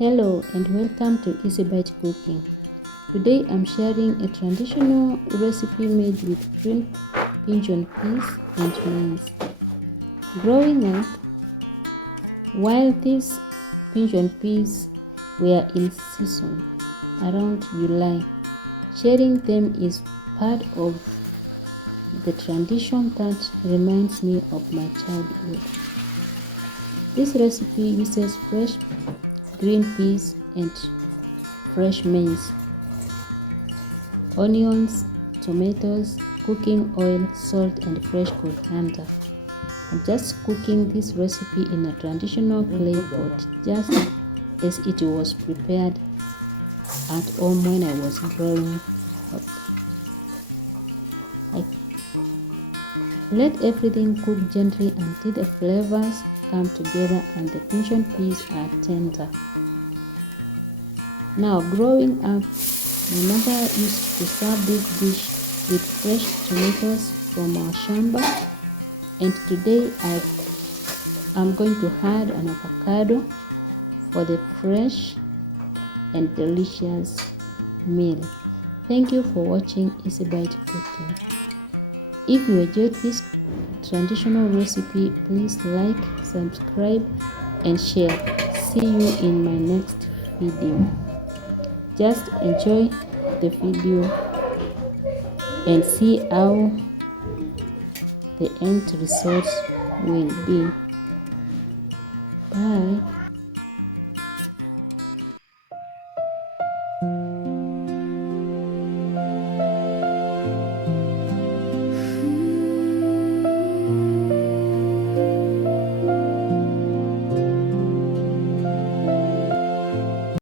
Hello and welcome to Easy Bite Cooking. Today I'm sharing a traditional recipe made with green pigeon peas and maize. Growing up, while these pigeon peas were in season around July, sharing them is part of the tradition that reminds me of my childhood. This recipe uses fresh green peas and fresh maize, onions, tomatoes, cooking oil, salt and fresh coriander. I'm just cooking this recipe in a traditional clay pot, just as it was prepared at home when I was growing up. I let everything cook gently until the flavors come together and the pigeon peas are tender. Now, growing up, my mother used to serve this dish with fresh tomatoes from our shamba, and today I'm going to add an avocado for the fresh and delicious meal. Thank you for watching Easy Bite Cooking. If you enjoyed this traditional recipe, please like, subscribe and share. See you in my next video. Just enjoy the video and see how the end result will be. Bye.